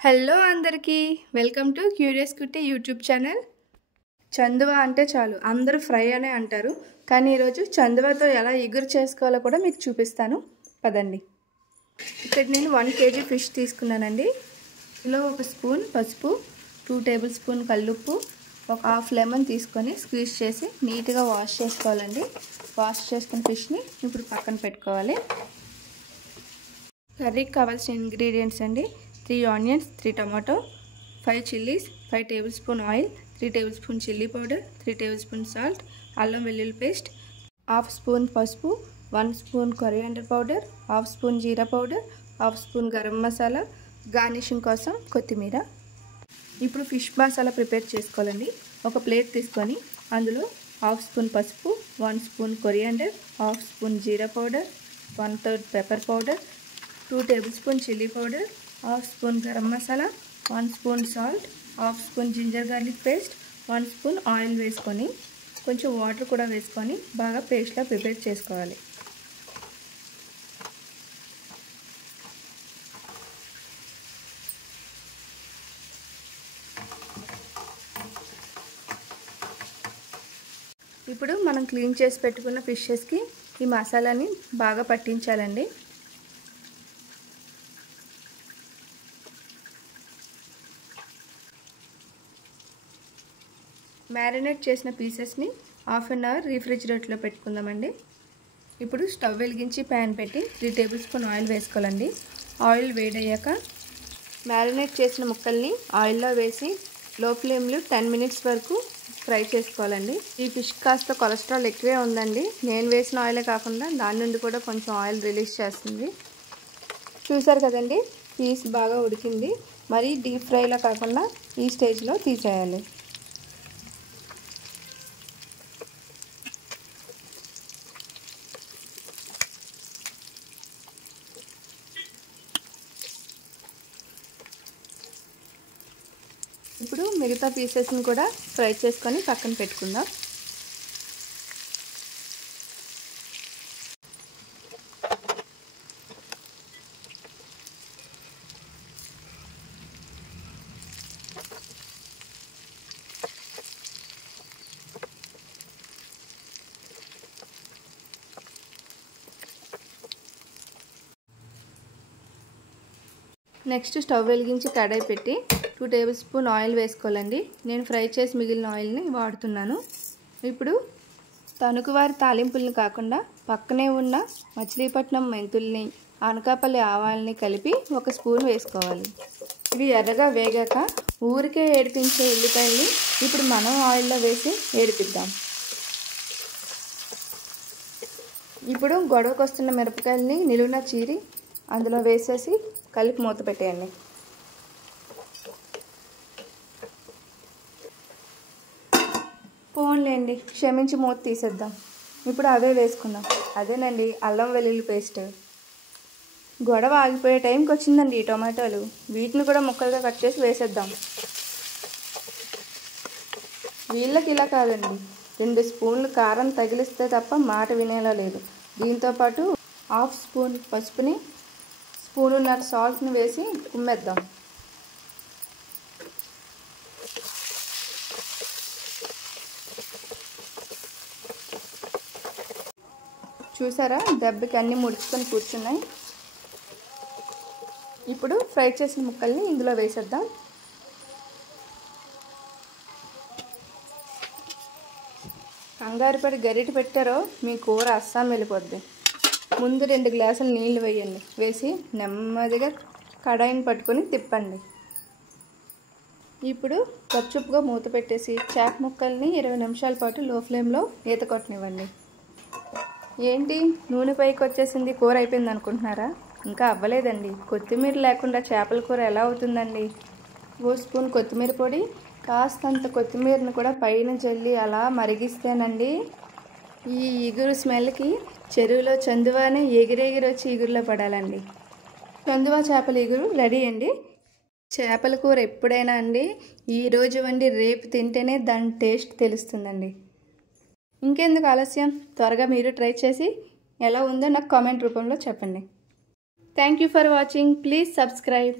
Hello అందరికీ welcome to curious కుట్టి YouTube channel. చందువ అంటే చాలు అందరూ ఫ్రై అనే అంటారు, కానీ ఈరోజు చందువతో ఎలా ఎగురు చేసుకోవాలో కూడా మీకు చూపిస్తాను. పదండి. ఇక్కడ నేను 1 kg ఫిష్ తీసుకున్నానండి. ఇందులో 1 స్పూన్ పసుపు, 2 టేబుల్ స్పూన్ కల్లుప్పు, ఒక హాఫ్ లెమన్ తీసుకొని స్క్వీజ్ చేసి నీట్గా వాష్ చేసుకోవాలండి. వాష్ చేసుకున్న ఫిష్ని ఇప్పుడు పక్కన పెట్టుకోవాలి. కర్రీకి కావాల్సిన ఇంగ్రీడియంట్స్ అండి: 3 onions, 3 tomato, 5 chillies, 5 tablespoon oil, 3 tablespoon chilli powder, 3 tablespoon salt, అల్లం వెల్లుల్లి పేస్ట్, హాఫ్ స్పూన్ పసుపు, 1 spoon coriander powder, half spoon జీరా powder, half spoon garam masala, garnishing కోసం కొత్తిమీర. ఇప్పుడు ఫిష్ మసాలా ప్రిపేర్ చేసుకోవాలండి. ఒక ప్లేట్ తీసుకొని అందులో హాఫ్ స్పూన్ పసుపు, 1 స్పూన్ కొరియాండర్, హాఫ్ స్పూన్ జీరా powder, 1/3 pepper powder, 2 tablespoon chilli powder, half spoon garam masala, 1 spoon salt, half spoon ginger garlic paste, 1 spoon oil వేసుకొని కొంచెం వాటర్ కూడా వేసుకొని బాగా పేస్ట్లా ప్రిపేర్ చేసుకోవాలి. ఇప్పుడు మనం క్లీన్ చేసి పెట్టుకున్న ఫిషెస్కి ఈ మసాలాని బాగా పట్టించాలండి. మ్యారినేట్ చేసిన పీసెస్ని హాఫ్ అన్ అవర్ రిఫ్రిజిరేటర్లో పెట్టుకుందామండి. ఇప్పుడు స్టవ్ వెలిగించి ప్యాన్ పెట్టి 3 టేబుల్ స్పూన్ ఆయిల్ వేసుకోవాలండి. ఆయిల్ వేడయ్యాక మ్యారినేట్ చేసిన ముక్కల్ని ఆయిల్లో వేసి లో ఫ్లేమ్లో 10 మినిట్స్ వరకు ఫ్రై చేసుకోవాలండి. ఈ ఫిష్ కాస్త కొలెస్ట్రాల్ ఎక్కువే ఉందండి. నేను వేసిన ఆయిలే కాకుండా దాని నుండి కూడా కొంచెం ఆయిల్ రిలీజ్ చేస్తుంది. చూసారు కదండి, పీస్ బాగా ఉడికింది. మరి డీప్ ఫ్రైలో కాకుండా ఈ స్టేజ్లో తీసేయాలి. ఇప్పుడు మిగతా పీసెస్ని కూడా ఫ్రై చేసుకొని పక్కన పెట్టుకుందాం. నెక్స్ట్ స్టవ్ వెలిగించి కడాయి పెట్టి 2 టేబుల్ స్పూన్ ఆయిల్ వేసుకోవాలండి. నేను ఫ్రై చేసి మిగిలిన ఆయిల్ని వాడుతున్నాను. ఇప్పుడు తణుకువారి తాలింపుల్ని కాకుండా పక్కనే ఉన్న మచిలీపట్నం మెంతుల్ని, అనకాపల్లి ఆవాల్ని కలిపి 1 స్పూన్ వేసుకోవాలి. ఇవి ఎర్రగా వేగాక ఊరికే ఏడిపించే ఉల్లిపాయల్ని ఇప్పుడు మనం ఆయిల్లో వేసి ఏడిపిద్దాం. ఇప్పుడు గొడవకు వస్తున్న మిరపకాయలని నిలువున చీరి అందులో వేసేసి కలిపి మూత పెట్టేయండి. పోన్లేండి, క్షమించి మూత తీసేద్దాం. ఇప్పుడు అవే వేసుకుందాం. అదేనండి, అల్లం వెల్లుల్లి పేస్ట్. గొడవ ఆగిపోయే టైంకి వచ్చిందండి ఈ టొమాటోలు. వీటిని కూడా ముక్కలుగా కట్ చేసి వేసేద్దాం. వీళ్ళకి ఇలా కాదండి, 2 స్పూన్లు కారం తగిలిస్తే తప్ప మాట వినేలా లేదు. దీంతోపాటు హాఫ్ స్పూన్ పసుపుని, 1.5 స్పూన్ సాల్ట్ని వేసి కుమ్మేద్దాం. చూసారా, దెబ్బకి అన్నీ ముడుచుకొని కూర్చున్నాయి. ఇప్పుడు ఫ్రై చేసిన ముక్కల్ని ఇందులో వేసేద్దాం. కంగారు పడి గరిటె పెట్టారో మీ కూర అస్సాం వెళ్ళిపోద్ది. ముందు 2 గ్లాసులు నీళ్లు వేయండి. వేసి నెమ్మదిగా కడాయిని పట్టుకొని తిప్పండి. ఇప్పుడు గప్చుప్గా మూత పెట్టేసి చేప ముక్కల్ని 20 నిమిషాల పాటు లో ఫ్లేమ్లో ఈత కొట్టనివ్వండి. ఏంటి నూనె పైకి వచ్చేసింది, కూర అయిపోయింది అనుకుంటున్నారా? ఇంకా అవ్వలేదండి. కొత్తిమీర లేకుండా చేపల కూర ఎలా అవుతుందండి? 1 స్పూన్ కొత్తిమీర పొడి, కాస్తంత కొత్తిమీరను కూడా పైన జల్లి అలా మరిగిస్తేనండి ఈ ఇగురు స్మెల్కి చెరువులో చందువానే ఎగిరెగిరి వచ్చి ఇగురులో పడాలండి. చందువా చేపల ఇగురు రెడీ అండి. చేపల కూర ఎప్పుడైనా అండి ఈరోజు వండి రేపు తింటేనే దాని టేస్ట్ తెలుస్తుందండి. ఇంకెందుకు ఆలస్యం, త్వరగా మీరు ట్రై చేసి ఎలా ఉందో నాకు కామెంట్ రూపంలో చెప్పండి. Thank you for watching. Please subscribe.